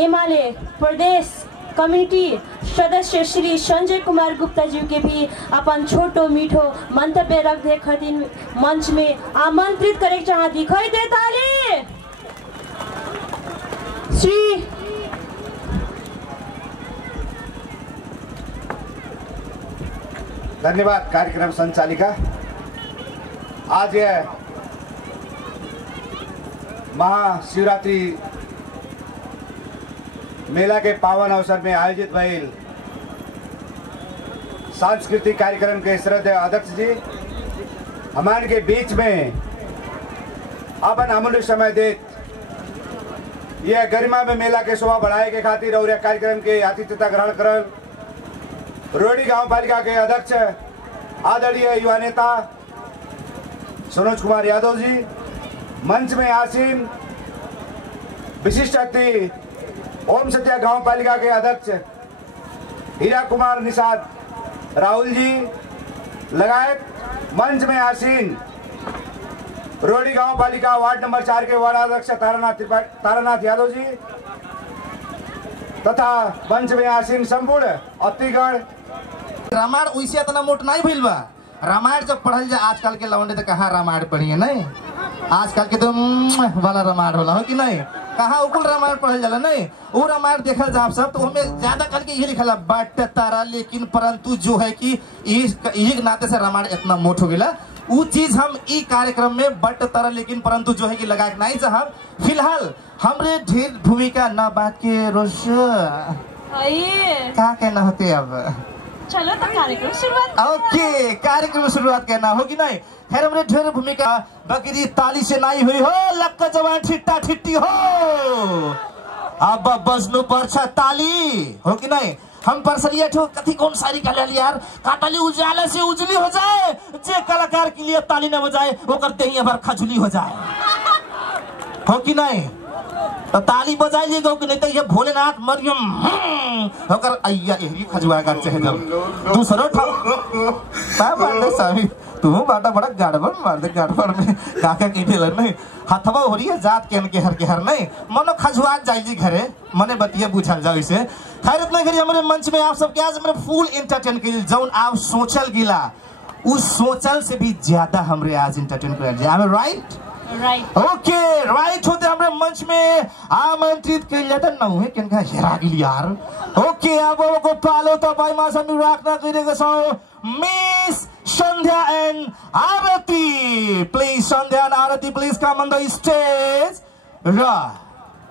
एमाले प्रदेश committee सदस्य श्री संजय कुमार गुप्ता जी के भी अपन छोटो मीठो मंतव्य रखने खातिर मंच में आमंत्रित करे चाह दिखाई देता है। श्री धन्यवाद कार्यक्रम संचालिका। आज यह महाशिवरात्रि मेला के पावन अवसर में आयोजित भइल सांस्कृतिक कार्यक्रम के श्रद्धेय अध्यक्ष जी हमारे के बीच में अपन अमूल्य समय देत यह गरिमा में मेला के शोभा बढ़ाए के खातिर और यह कार्यक्रम के आतिथ्यता ग्रहण करल रोडी गांव पालिका के अध्यक्ष आदरणीय युवा नेता मनोज कुमार यादव जी, मंच में आसीन विशिष्ट अतिथि ओम सत्या गांव पालिका के अध्यक्ष हीरा कुमार निषाद राहुल जी लगायत मंच में आसीन रोडी गांव पालिका वार्ड नंबर 4 के वार्ड अध्यक्ष तारानाथ यादव जी तथा मंच में आसीन संपूर्ण अतिगण। रामायण वैसे इतना मोट नहीं भइल बा। रामायण जब पढ़ल जाए आजकल के लौंडे तो कहाँ रामायण पढ़िए नहीं, आजकल के तो वाला रामायण होला हो कि नहीं, कहाँ उकुल रामायण पढ़ल जाला नहीं। वो रामायण देखल जा सब तो हमें ज्यादा करके ये लिखला बट तारा लेकिन परंतु जो है कि यही नाते से रामायण इतना मोट हो गया। वो चीज हम ई कार्यक्रम में बट तारा लेकिन परंतु जो है कि लगा नहीं चाहब। फिलहाल हमरे ढेर भूमिका न बात के रोज क्या कहना होते अब चलो तो कार्यक्रम शुरुआत। ओके कार्यक्रम शुरुआत करना होगी नहीं। खैर हमरे ढेर भूमिका बकरी ताली से नहीं हुई हो लक्का जवान ठिट्टा ठिट्टी हो अब बजनु पर्छ ताली हो कि नहीं। हम परसरिया ठो कथी कौन सारी का ले यार काटली उजाला से उजली हो जाए जे कलाकार के लिए ताली न बजाए वो करते ही अबर खजुली हो जाए हो कि नहीं। तो ताली बजाई लेगा कि नहीं तो ये भोलेनाथ मरियम होकर अय्या यही खजुआ कर चाहे जब दूसरो स्वामी तू बाटा बड़ा गड़बड़ मार दे गड़बड़ में काका की भेल नहीं हथवा हो रही है जात के हर नहीं मनो खजुआ जाइए घरे मने बतिया बुझल जाओ इसे। खैर इतना घरी हमारे मंच में आप सबके आज हमारे फुल एंटरटेन के जौन आप सोचल गिला उस सोचल से भी ज्यादा हमरे आज एंटरटेन कर जाए राइट राइट ओके राइट होते हमारे मंच में आमंत्रित कर जाता न हुए किनका हेरा गिल यार। ओके अब को पालो तो भाई मासा में राखना करेगा so miss Sandhya and Aarti please Sandhya and Aarti please come on the stage.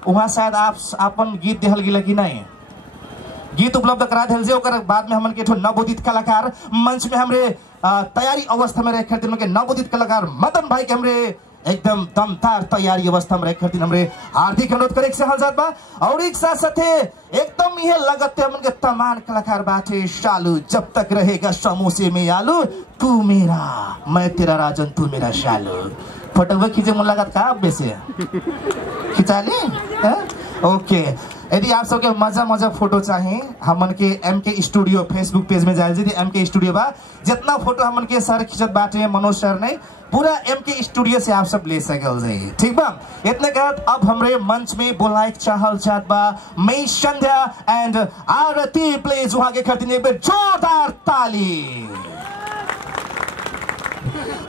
वहाँ शायद आप अपन गीत देहल गिला कि नहीं गीत उपलब्ध करा दिल जे ओकर बाद में हमन के नवोदित कलाकार मंच में हमरे तैयारी अवस्था में रहे के नवोदित कलाकार मदन भाई के हमरे एकदम दमदार तैयारी अवस्था में रख दिन हमरे हार्दिक अनुरोध करे से हाल जात बा और एक साथ साथे एकदम यह लगते हमन के तमाम कलाकार बाटे शालू जब तक रहेगा समोसे में आलू तू मेरा मैं तेरा राजन तू मेरा शालू फोटो खींचे मन लागत का अब से खिंचा ली ओके यदि आप सबके मजा मजा फोटो चाहिए हमन के MK स्टूडियो फेसबुक पेज में जाए जी MK स्टूडियो बा जितना फोटो हमन के सर खिंचत बाटे मनोज सर नहीं पूरा MK स्टूडियो से आप सब ले सकल जाइए ठीक बा इतने कहत अब हमरे मंच में बोलाइक चाहल जात बा मैं संध्या एंड आरती प्लीज वहां के खर्च ने जोरदार ताली।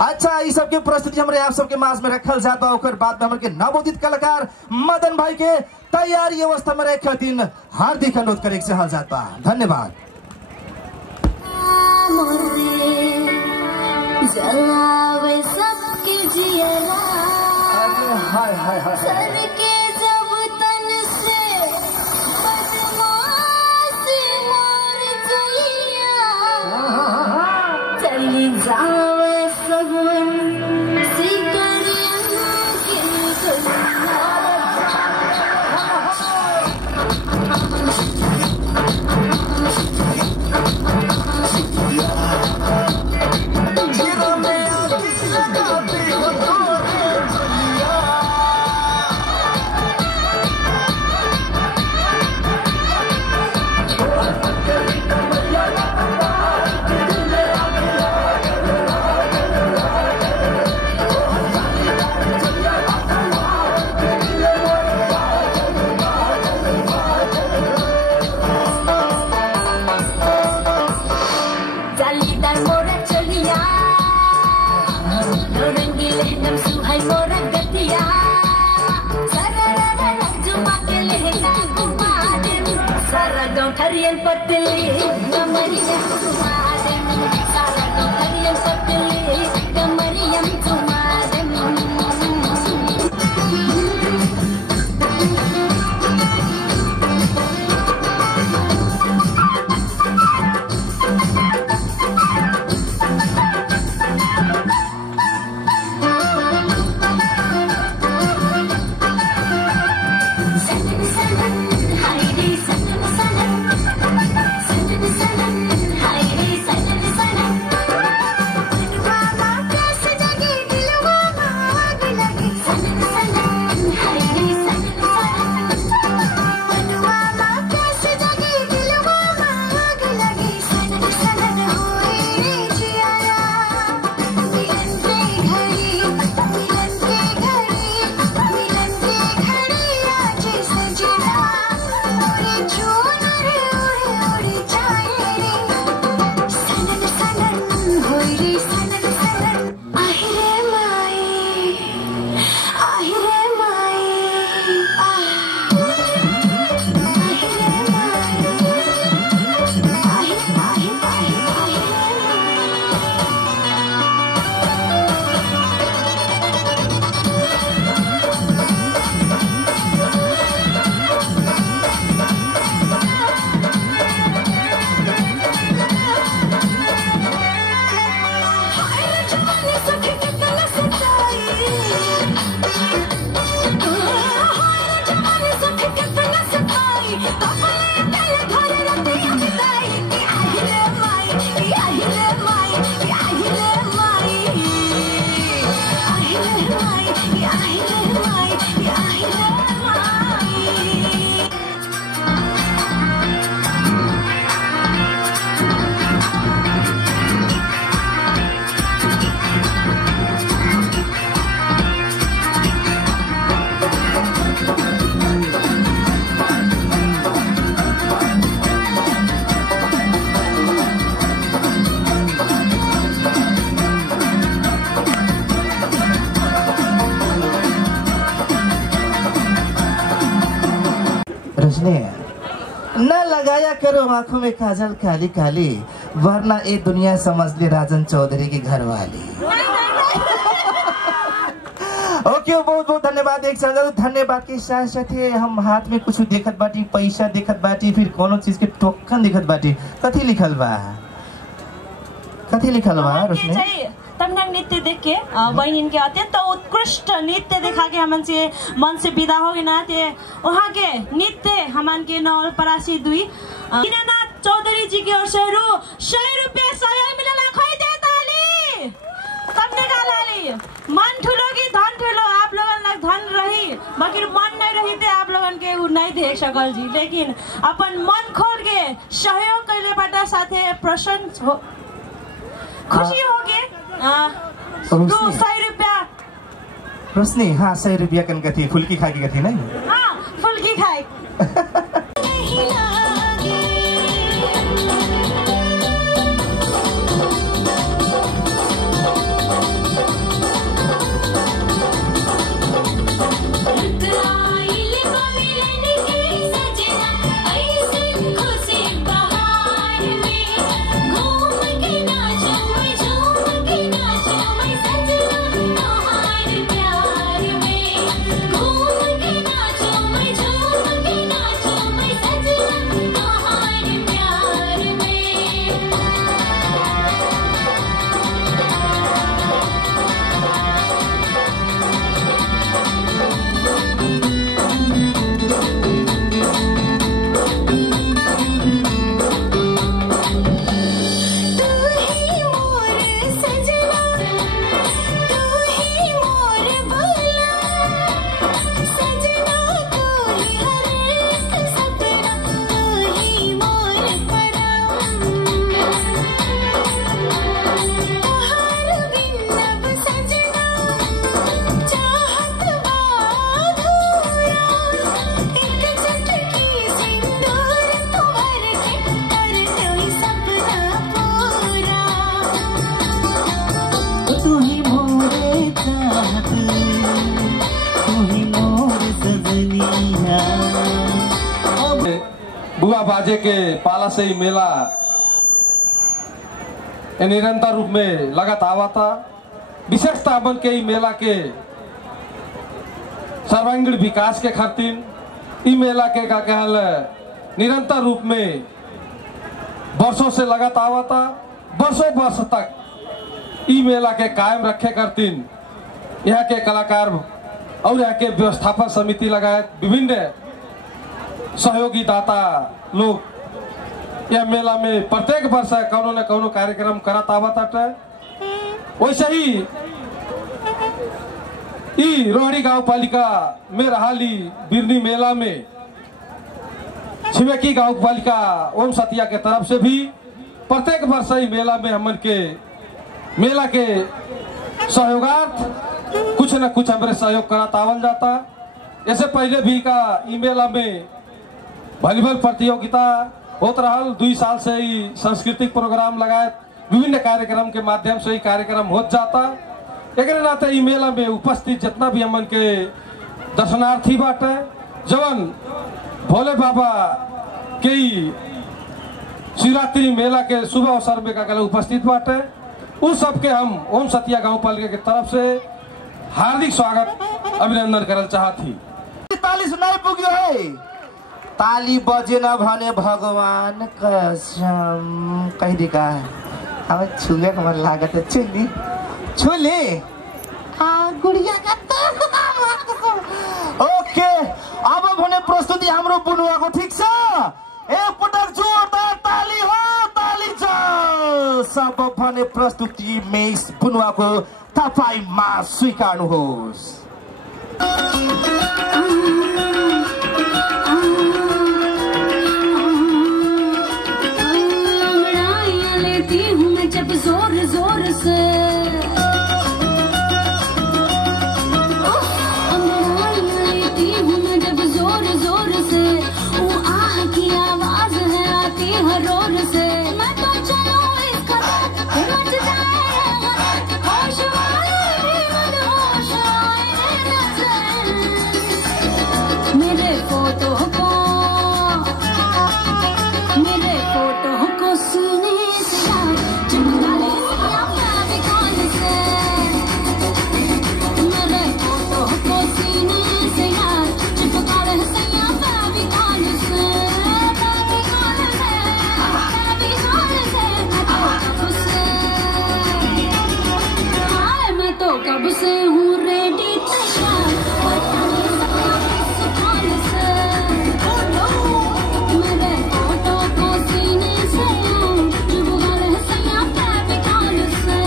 अच्छा इस सबके प्रस्तुति हमरे आप सबके मास में रखल जात बा ओकर बाद में हमर के नवोदित कलाकार मदन भाई के तैयारी अवस्था में रख दिन हार्दिक अनुरोध करे से हाल जात बा धन्यवाद। जलावे सबके जियरा हाय हाय हाय सर के जब तन से बदमाशी मार गईया चली जावे सबन सिकरिया के हरियन पतली कमरिया तुम्हारे सारा हरियन पतली कमरिया तुम्हारे न लगाया करो आंखों में काजल काली काली वरना ये दुनिया समझ ले राजन चौधरी की घर वाली। ओके बहुत बहुत धन्यवाद। एक साथ धन्यवाद के साथ साथ हम हाथ में कुछ देखत बाटी पैसा देखत बाटी फिर कोनो चीज के टोकन देखत बाटी कथी लिखल बा रोशनी तमनांग नृत्य देख के बहन के अत्यंत उत्कृष्ट नृत्य दिखा के हमन से मन से विदा हो गए ना ते वहाँ के नृत्य हमन के नौल परासी दुई दीनानाथ चौधरी जी की ओर से 100 रुपया सहयोग मिलना खोई दे ताली सबने गाली मन ठुलो की धन ठुलो आप लोगन लग धन रही बाकी मन नहीं रही थे आप लोगन के नहीं देख सकल जी लेकिन अपन मन खोल के सहयोग कैले बाटा साथे प्रसन्न हो खुशी हो के 100 रुपया रोशनी हाँ 100 रुपया कन कथी फुल्की खा के कथी नहीं हाँ फुल्की खाए बुआ बाजे के पाला से ही मेला निरंतर रूप में लगत आवा था। विशेषता बन के ही मेला के सर्वांगीण विकास के खातिर ई मेला के का कहल निरंतर रूप में वर्षों से लगत आवा था। वर्षों वर्ष तक ई मेला के कायम रखे करतीन यहाँ के कलाकार और यहाँ के व्यवस्थापन समिति लगाए विभिन्न सहयोगी दाता लोग यह मेला में प्रत्येक वर्ष कौनो न कौनो कार्यक्रम करत आवत है। वैसे ही ई रोहड़ी गांव पालिका में रहाली बिरनी मेला में छिमेकी गांव पालिका ओम सतिया के तरफ से भी प्रत्येक वर्ष ही मेला में हमन के मेला के सहयोगार्थ कुछ न कुछ हमारे सहयोग करत आवल जाता। ऐसे पहले भी का ई मेला में वॉलीबॉल प्रतियोगिता होत रहल 2 साल से ही सांस्कृतिक प्रोग्राम लगाए विभिन्न कार्यक्रम के माध्यम से ही कार्यक्रम होत जाता। एक नाते ई मेला में उपस्थित जितना भी हमन के दर्शनार्थी बाटे जवन भोले बाबा के शिवरात्रि मेला के शुभ अवसर में का उपस्थित बाटे उस सबके हम ओम सतिया गांव पालिका के तरफ से हार्दिक स्वागत अभिनंदन करल चाहती। ताली सुनाई पुग्यो है ताली बजे न भने भगवान कसम कह देगा अब छुले के मन लागत है छुली छुली गुड़िया का ओके अब भने प्रस्तुति हाम्रो बुनुवा को ठीक छ एक पटक जोरदार ताली हो ताली छ सब भने प्रस्तुति मेस बुनुवा को तपाईं मा स्वीकार्नुहोस्। जब जोर जोर से लेती हूँ मैं जब जोर जोर से वो आह की आवाज है आती हर रोर से मैं तो चलो इस कदर मच जाए होश वाले होश आए नजर मेरे फोटो को कब से हूँ रेडी तैयार पता नहीं सपना किस कौन से मेरे फोटो को सीने से चुभा रहे सैया फेविकॉल से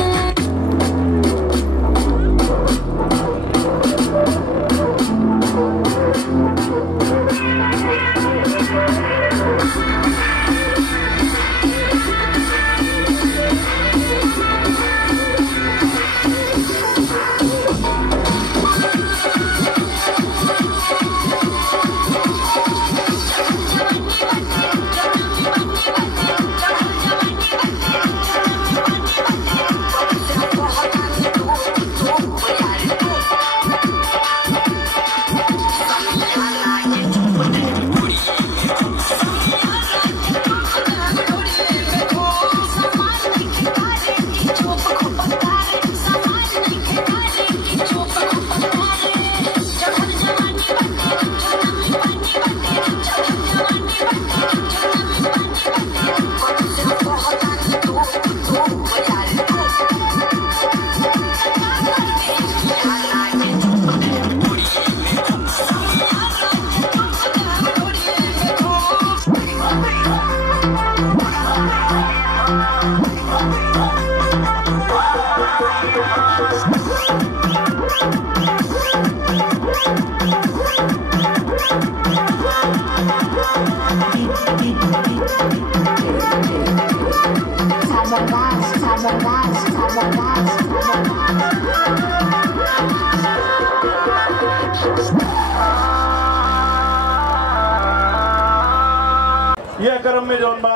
यह क्रम में जौन बा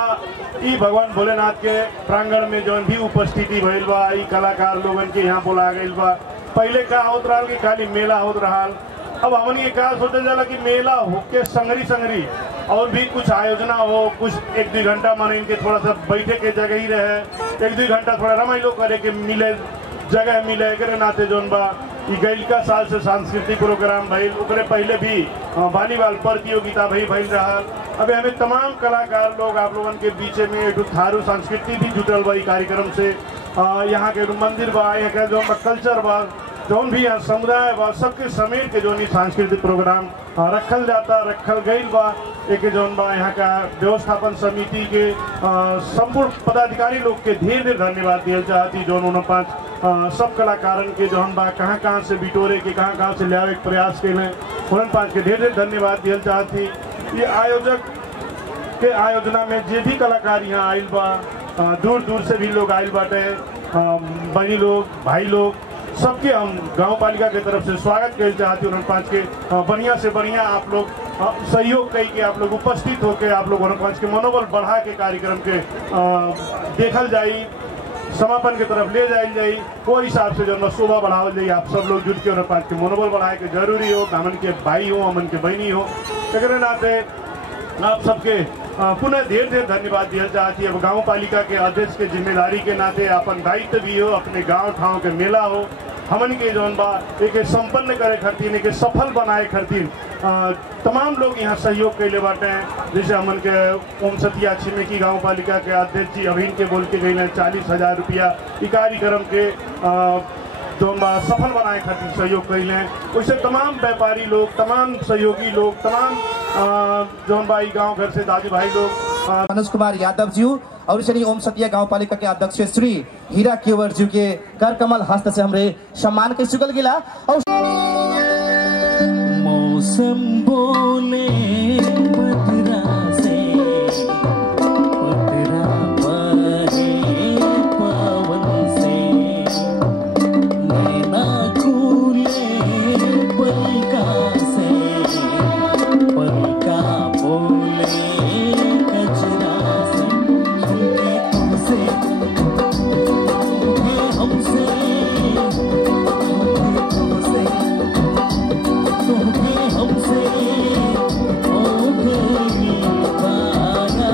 ई भगवान भोलेनाथ के प्रांगण में जौन भी उपस्थिति भइल बा ई कलाकार लोगन के यहाँ बोला गइल बा। पहले का होत रहल कि खाली मेला होत रहल, अब हमन ये का सोचल जाला कि मेला होके संगरी संगरी और भी कुछ आयोजना हो, कुछ 1-2 घंटा माने इनके थोड़ा सा बैठे के जगह ही रहे, 1-2 घंटा थोड़ा रमाइलो करे के मिले जगह मिले के नाते जौन बा गैल का साल से सांस्कृतिक प्रोग्राम भइल, ओकरे पहले भी वॉलीबॉल प्रतियोगिता भइल रहा। अभी हमें तमाम कलाकार लोग आप लोगन के बीच में एक थारू संस्कृति भी जुटल बा कार्यक्रम से। यहाँ के मंदिर बा, यहाँ के जो कल्चर बा, जौन भी यहाँ समुदाय बा, सबके समेट के जो सांस्कृतिक प्रोग्राम रखल जाता रखल गई बा। एक जौन बा यहाँ का व्यवस्थापन समिति के संपूर्ण पदाधिकारी लोग के ढेर धन्यवाद दिया चाहती। जो 5 सब कलाकारन के जौन बा कहाँ से बिटोरे के कहाँ से लियावे के प्रयास के लिए 5 के ढेर धन्यवाद दिया चाहती। ये आयोजक के आयोजना में जे भी कलाकार यहाँ आयल बा, दूर दूर से भी लोग आयल बाटे, बहनी लोग भाई लोग सबके हम गांव पालिका के तरफ से स्वागत कर चाहती। 5 के बढ़िया से बढ़िया आप लोग सहयोग कई के आप लोग उपस्थित होकर आप लोग 5 के मनोबल बढ़ा के कार्यक्रम के देखल जाई, समापन के तरफ ले जाई जाई। कोई हिसाब से जो शोभा बढ़ावल जाए, आप सब लोग जुट के 5 के मनोबल बढ़ाए के जरूरी हो। हमन के भाई हो, हमन के बहनी हो, एक नाते आप सबके पुनः ढेर धन्यवाद दिया चाहती है। अब गाँव पालिका के अध्यक्ष के जिम्मेदारी के नाते अपन दायित्व भी हो, अपने गांव ठाव के मेला हो, हमन के जौन बा एक संपन्न करे खातिर, एक सफल बनाए खातिर तमाम लोग यहाँ सहयोग कैले बाटे हैं। जैसे हमन के ओम सतिया छिमेकी गाँव पालिका के अध्यक्ष जी अभी के बोल के गए 40,000 रुपया ई कार्यक्रम के जौन बा सफल बनाए खातिर सहयोग कैले हैं। वैसे तमाम व्यापारी लोग, तमाम सहयोगी लोग, तमाम जौन बा गाँव घर से दादी भाई लोग, मनोज कुमार यादव जी और शनि ओम सतिया गांव पालिका के अध्यक्ष श्री हीरा केवर जी के कर कमल हस्त से हमरे सम्मान के चुकल गिला। और मौसम बोले बदरा से बदरा बहे पवन से नैना कूले पलका से पलका बोले हमसे ओ गई बाना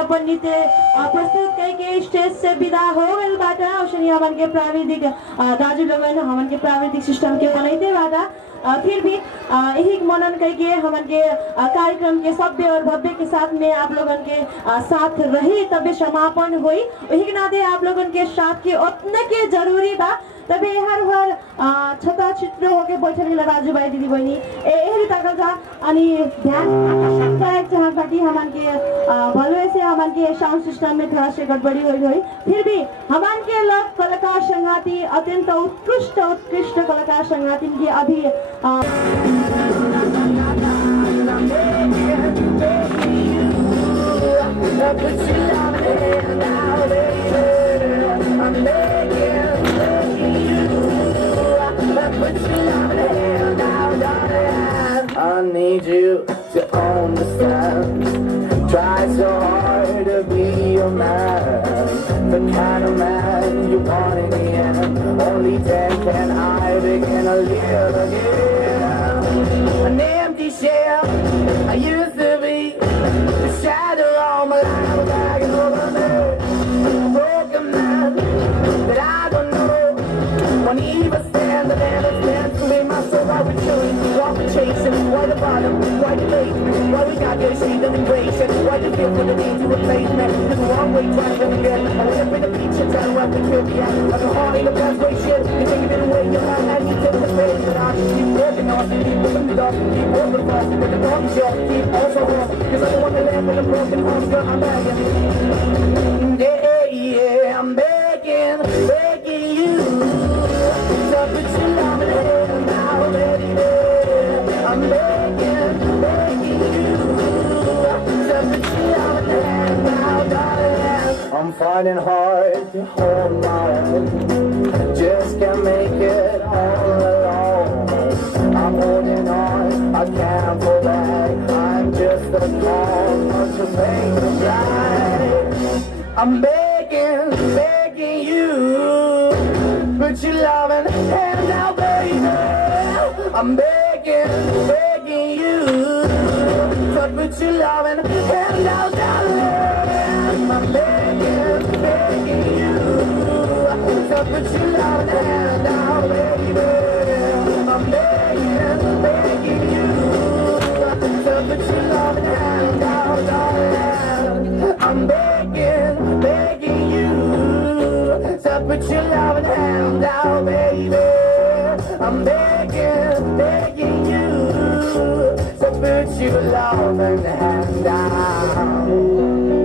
अपन नृत्य प्रस्तुत करके स्टेज से विदा हो गए बाटा औषधि हमन के प्राविधिक दाजू लोगन हमन के प्राविधिक सिस्टम के बनाइते बाटा फिर भी यही मनन करके हमन के कार्यक्रम के सभ्य और भव्य के साथ में आप लोगन के साथ रही तबे समापन हुई यही नाते आप लोगन के साथ के उतने के जरूरी बा तबे हर हर छता चित्र होके बैठल गेल राजू भाई दीदी बहिनी एही तकल जा अनि ध्यान आकर्षण करे जहां पार्टी हमन के भलवे से हमन के साउंड सिस्टम में थोड़ा से गड़बड़ी हुई फिर भी हमन के लोग कलाकार संगाती अत्यंत उत्कृष्ट कलाकार संगाती की अभी I need you to understand. Try so hard to be your man, the kind of man you want in the end. Only then can I begin to live again. An empty shell I used to be, the shadow all my life was hanging over me. A broken man that I don't know won't even stand. The man that stands to me, my soul, why we chewing, why we chasing, why the bottom, why the late, why we got good shade of embrace, why the feel for the need to replace. the wrong way, trying to forget. I went up in the feature town where we could be at. Like a heart in the best way, shit. You think you've been away, your mind, I need to the face. And I keep working on, keep moving it up, keep working fast. With the dog shop, keep also home. Cause I'm the one that left with a broken heart, girl, I'm begging. Yeah, I'm begging, begging you. So put your love in the hand now, baby. I'm begging, begging you. So put your love in the hand now, darling. I'm finding hard to hold my own. Just can't make it all alone. I'm holding on, I can't fall back. I'm just a call, not to make it right. I'm begging, begging you. Put your loving hand now, baby. I'm begging, begging you. So put your loving hand now, darling. I'm begging, begging you. So put your loving hand now, baby. I'm begging, begging you. So put your loving hand now, darling. I'm begging, begging you. So put your loving hand down, baby. I'm begging, begging you. So put your loving hand down.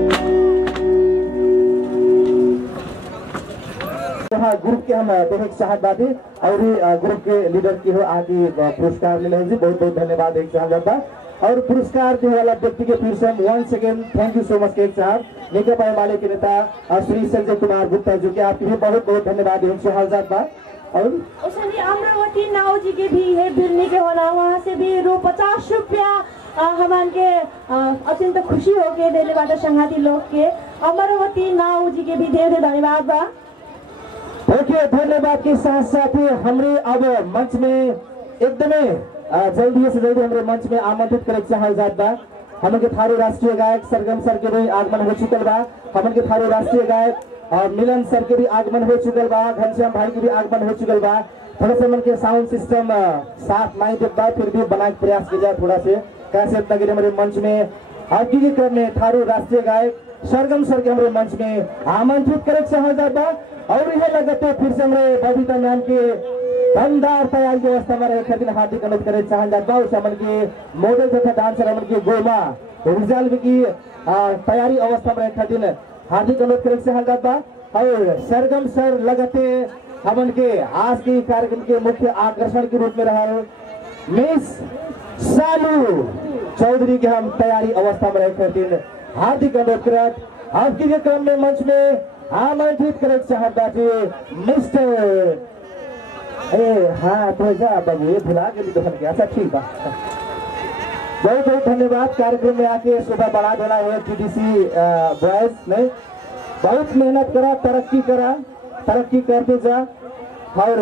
Group के हम देख चाहत बाटे और group के leader की हो आगे पुरस्कार ले जी बहुत बहुत धन्यवाद देख चाहत बा और पुरस्कार देने वाला व्यक्ति के फिर से हम once again thank you so much के साहब नेकपा एमाले के नेता श्री संजय कुमार गुप्ता जी के आपके भी बहुत बहुत धन्यवाद देख चाहत बा और उसने अमरावती नाव जी के भी है बिरनी के होना वहाँ से भी ₹50 हमान के अत्यंत खुशी हो के देले बाटे संघाती लोग के अमरावती नाव जी के भी ढेर धन्यवाद बा। ओके धन्यवाद के साथ साथ हमरे अब मंच में एकदमै जल्दी से जल्दी हमारे मंच में आमंत्रित करे चाहल जात बा हमन के थारू राष्ट्रीय गायक सरगम सर के भी आगमन हो चुकल बा हमन के थारू राष्ट्रीय गायक और मिलन सर के भी आगमन हो चुकल बा घनश्याम भाई के भी आगमन हो चुकल बा थोड़ा सा मन के साउंड सिस्टम साफ नहीं देख बा फिर भी बनाए प्रयास किया जाए थोड़ा से कैसे नगरी हमारे मंच में आज की क्रम में थारू राष्ट्रीय गायक सरगम सर के हमारे मंच में आमंत्रित करे चाहल जात बा और यह लगते फिर से हमारे बबीता मैम के दमदार तैयारी की अवस्था में रहे खातिर हार्दिक अनुरोध करे चाहल जात बा उस हमन के मॉडल तथा डांसर हमन के गोमा रिजल्ट की तैयारी अवस्था में रहे खातिर हार्दिक अनुरोध करे चाहल जात बा और सरगम सर लगते हमन के आज के कार्यक्रम के मुख्य आकर्षण के रूप में रहा मिस सालू चौधरी के हम तैयारी अवस्था में रहे खातिर हार्दिक अनुरोध करत आज के क्रम में मंच में आमंत्रित करे चाहत बाटे मिस्टर हाँ तो जा बाबू ये भुला गई तो के अच्छा ठीक बा बहुत बहुत धन्यवाद कार्यक्रम में आके सुबह बढ़ा देना है टीडीसी बॉयज ने बहुत मेहनत करा तरक्की करते जा और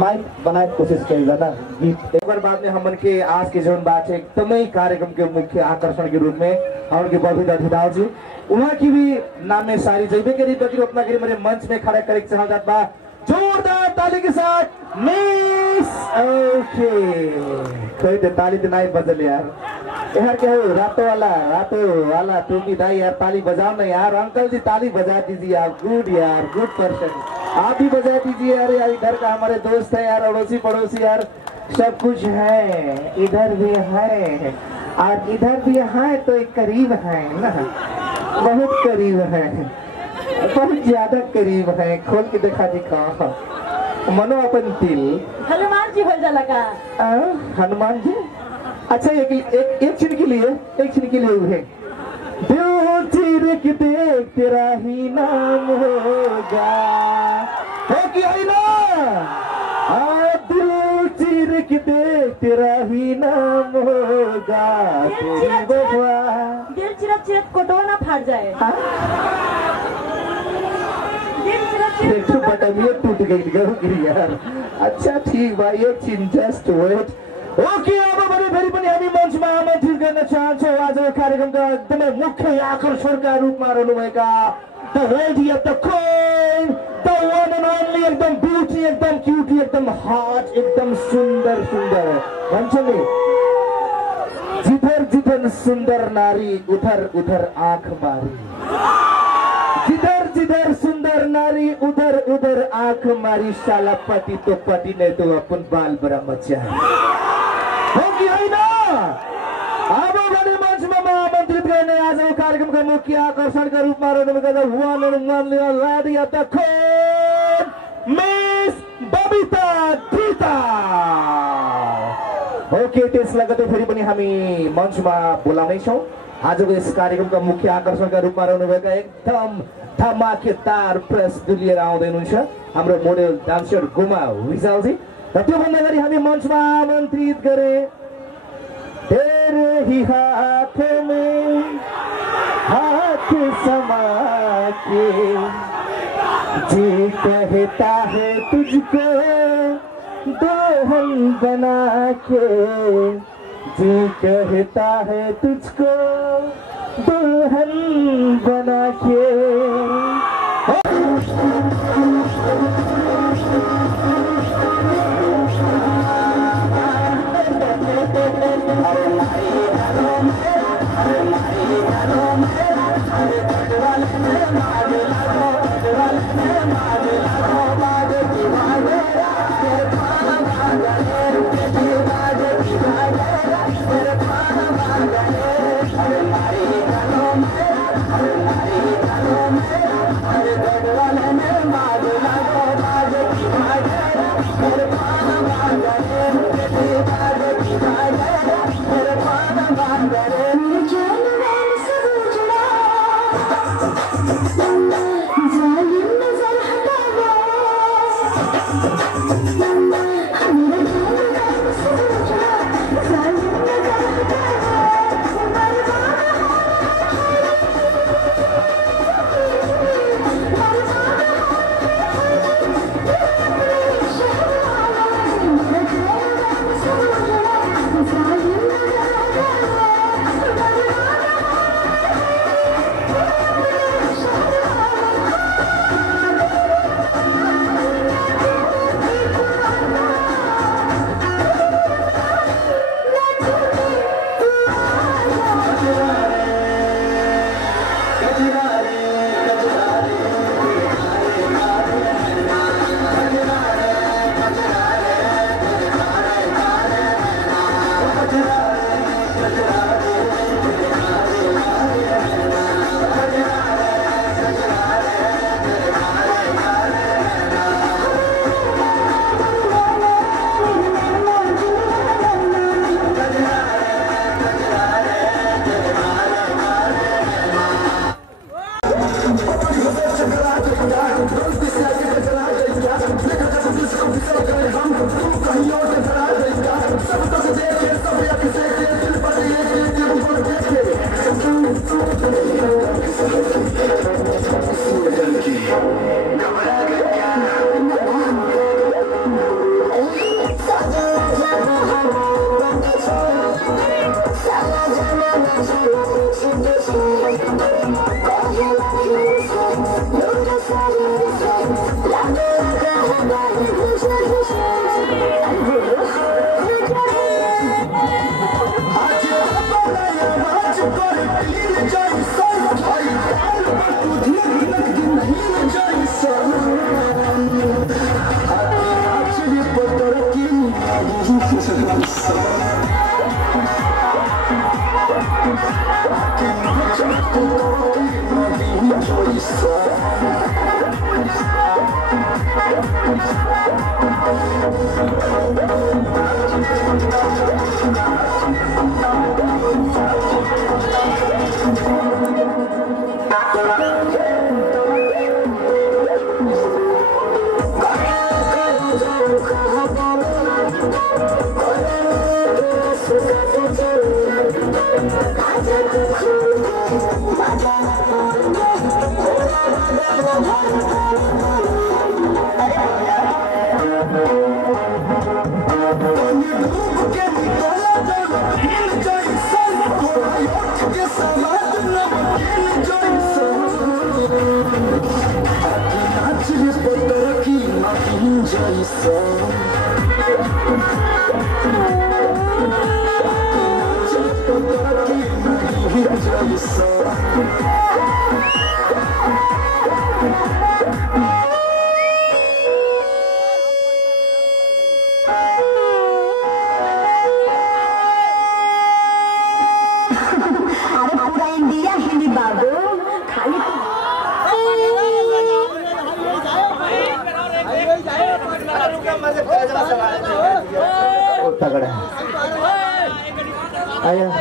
माइक बनाए कोशिश कर ना गीत एक बार बाद में हमन के आज के जोन बात है एकदम ही कार्यक्रम के मुख्य आकर्षण के रूप में और के बबीता धिदाव जी वहाँ की भी नाम में सारी जैबे के लिए अपना गिरी मेरे मंच में खड़ा करे चाहत जात बा जोरदार ताली के साथ मिस ओके कोई तो ताली तो नहीं बजल यार क्या हो रातों वाला टोमी दाई यार ताली बजाओ ना यार अंकल जी ताली बजा दीजिए आप गुड पर्सन आप भी बजा दीजिए यार इधर का हमारे दोस्त है यार अड़ोसी पड़ोसी यार सब कुछ है इधर भी है और इधर भी है तो एक करीब है ना बहुत करीब है बहुत ज्यादा करीब है खोल के दिखा मनो अपन तिल हनुमान जी भर जाला का हनुमान जी अच्छा एक क्षण के लिए हुए दिल चीर के देख तेरा ही नाम होगा हो क्या ना दिल चीर के देख तेरा ही नाम होगा दिल चिरत कोटोना फाट जाए टूट गई यार अच्छा ठीक भाई एक चीज जस्ट वेट ओके अब बड़े भेरी पनि हामी मञ्चमा आमन्त्रित गर्न चाहन्छौँ आज कार्यक्रमका एकदमै मुख्य आकर्षणका रूपमा रहनुभएका the lady of the queen the one and only एकदम ब्युटी एकदम क्युटी एकदम हट एकदम सुन्दर भन्छ नि जिधर जिधर सुन्दर नारी उधर उधर आँख मारी करी उधर उधर आंख मारी साला पति तो पति ने तो अपन बाल बड़ा मचा हो कि होइन अब भने मञ्चमा म आमन्त्रित गर्ने आजको कार्यक्रमका मुख्य आकर्षणका रूपमा रहनुभएका मिस बबिता गीता ओके त्यसलाई गर्दै फेरि पनि हामी मञ्चमा बोलाउने छौं आजको यस कार्यक्रमका मुख्य आकर्षणका रूपमा रहनुभएका एकदम धमाकेदार प्रस्तुति लिएर आउँदै हुनुहुन्छ हाम्रो मोडेल डान्सर गुमा विशालजी र त्योभन्दा अगाडि हामी मञ्चमा आमन्त्रित गरे तेरे ही हाथ में हाथ समा के जी कहता है तुझको दुल्हन बना के जी कहता है तुझको दुल्हन बना के So तगड़ा आया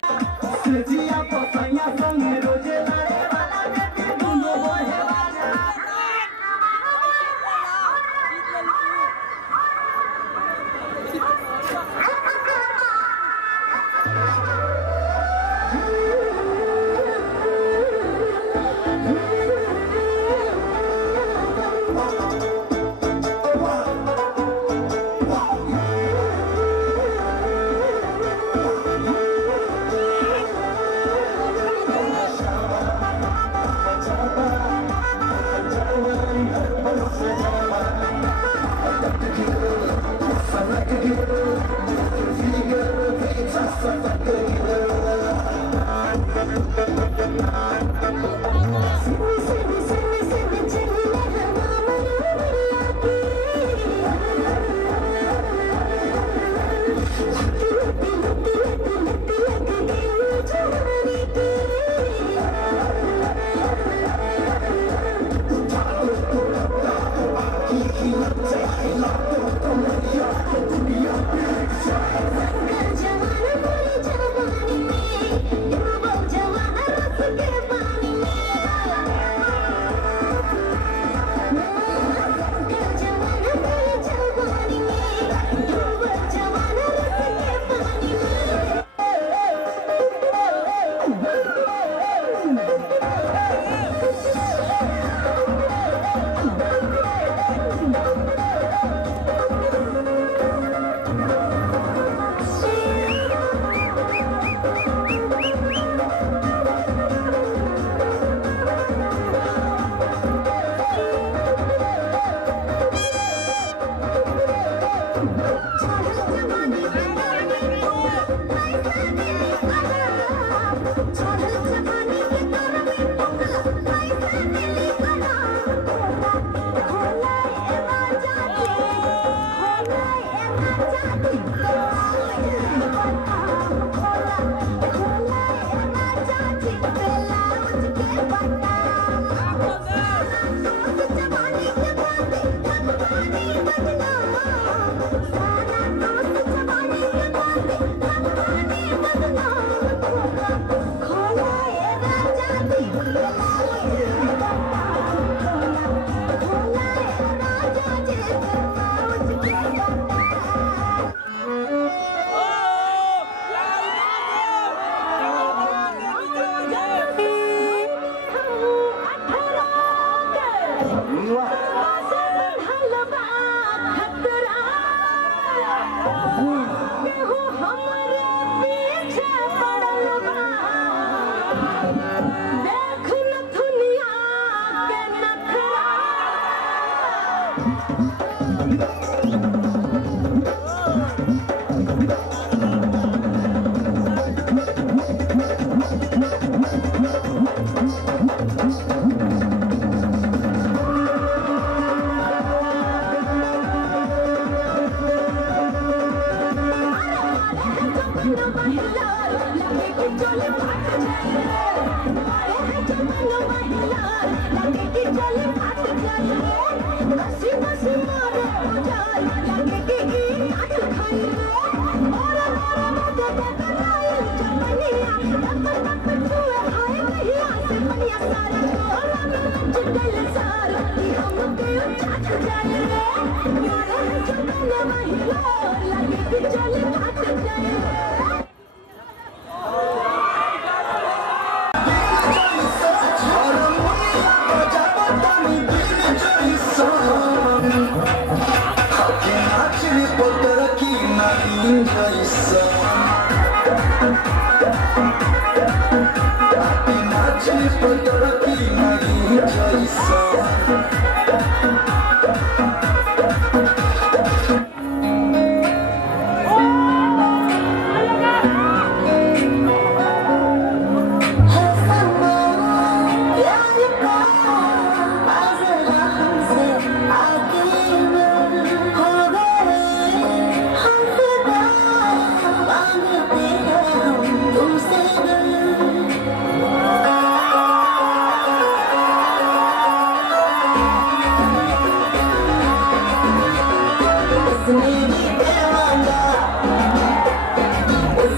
Maybe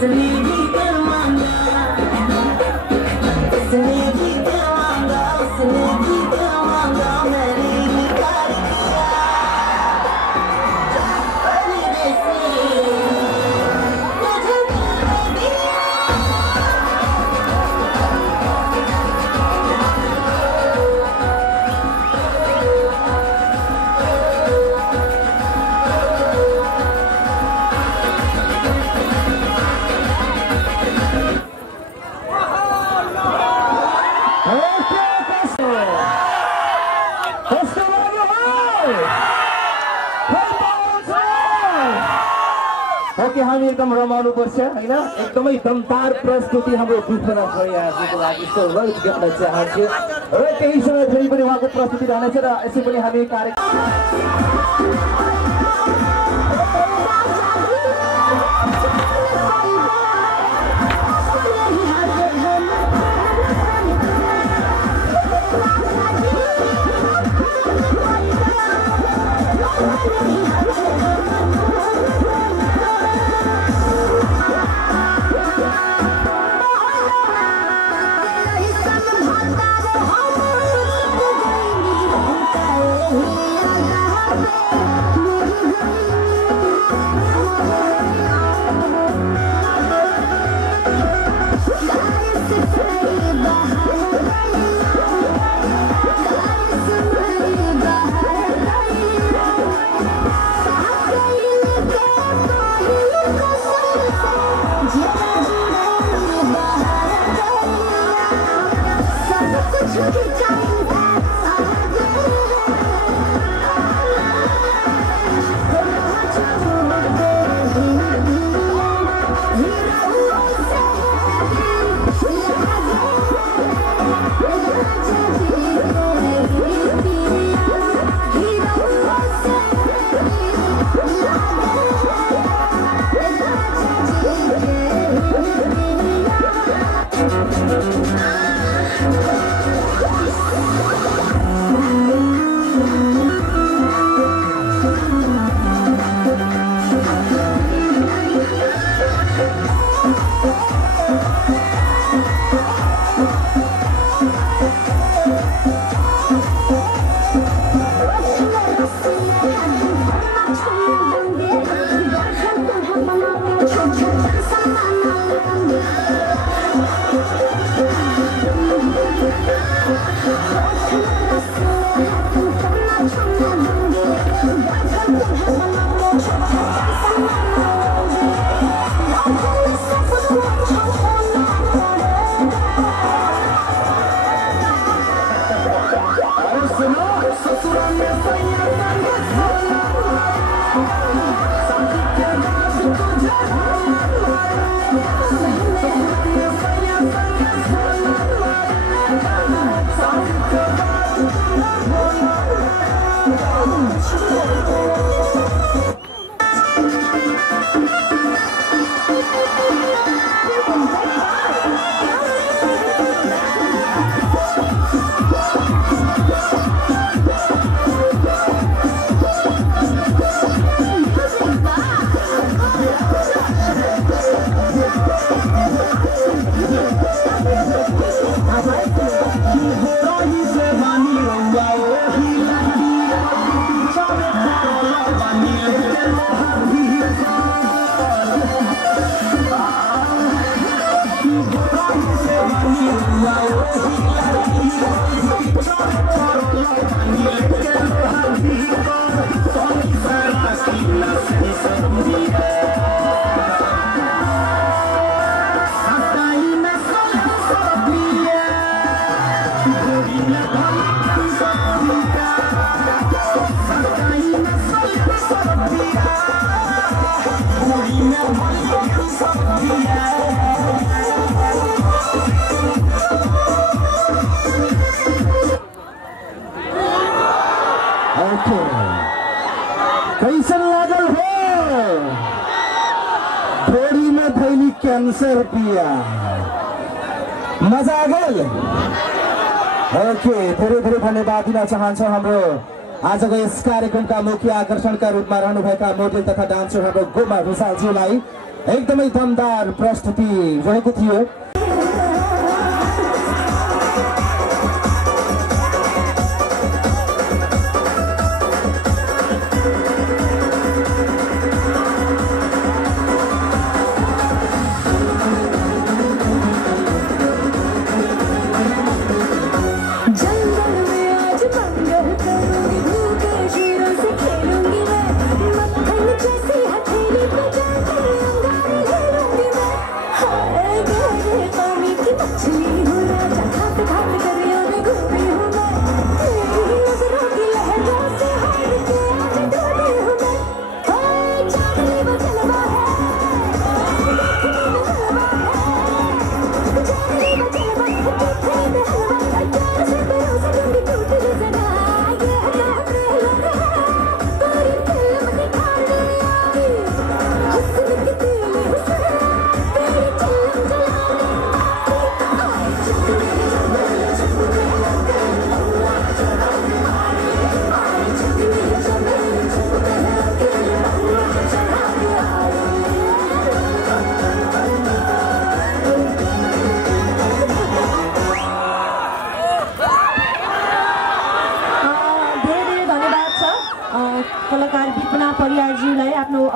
मेरी भी क्या मांगा, उसने भी क्या मांगा, उसने भी क्या मांगा, मैंने इनकार किया। परदेसी तुझे मिलने दिया। ओके, हामी एकदम रमाउनु पर्छ हैन, एकदमै दमदार प्रस्तुति हाम्रो बुझ्न गइरहेको लागि सो वेल गर्न चाहन्छु र केही समय फेरि पनि उहाँको प्रस्तुति रहनेछ र यसै पनि हामी कैसन लागल हो थोड़ी में थैली कैंसर पिया मजा आ गल। ओके, धेरै धेरै धन्यवाद दिन चाहन्छौँ हाम्रो आजको यस कार्यक्रमका मुख्य आकर्षणका रूपमा रहनुभएका मोडेल तथा डान्सर हाम्रो गोमा भुषालज्यूलाई एकदमै दमदार प्रस्तुति रहेको थियो।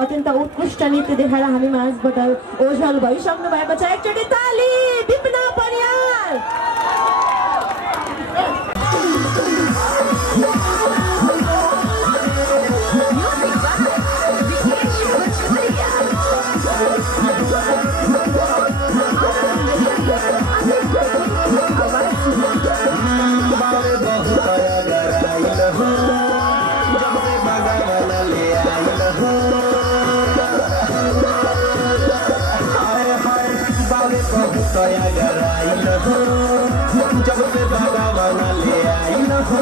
अत्यन्त उत्कृष्ट नृत्य देखाएर हामी माझबाट ओझल भइसक्नु भएको छ। एकचोटि ताली विपना परियार। जब से भगवान ले आई न हो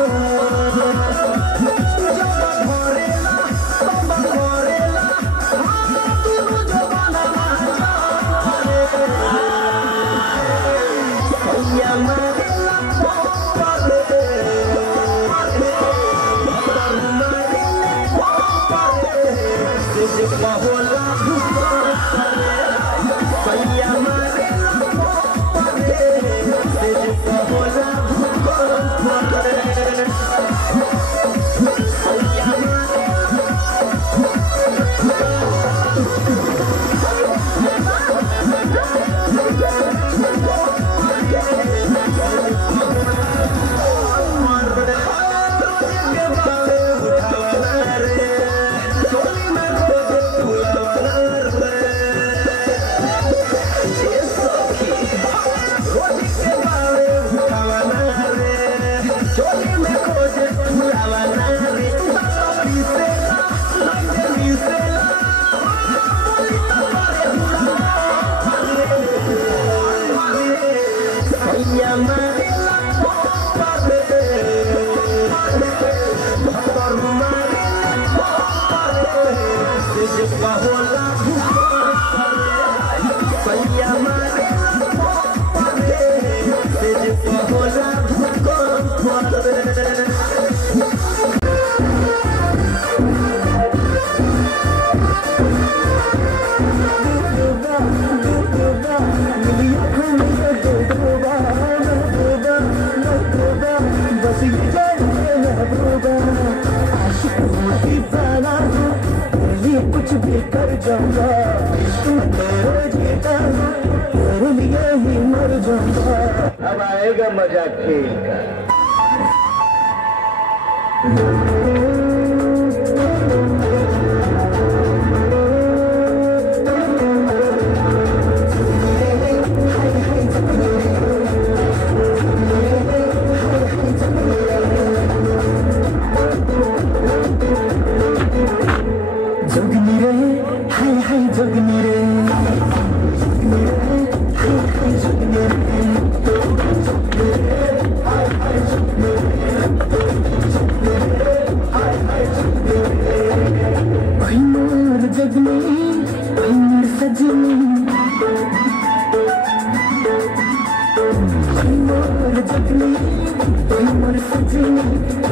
कुछ भी कर जाऊंगा, जीता तेरे लिए ही मर जाऊंगा। अब आएगा मजा खेल का। जोगनी रे हाय हाय जोगनी रे, हाय हाय जोगनी रे, हाय हाय जोगनी रे, हाय हाय जोगनी रे। भाई मोर जगनी भाई मोर सजनी, भाई मोर जगनी भाई मोर सजनी।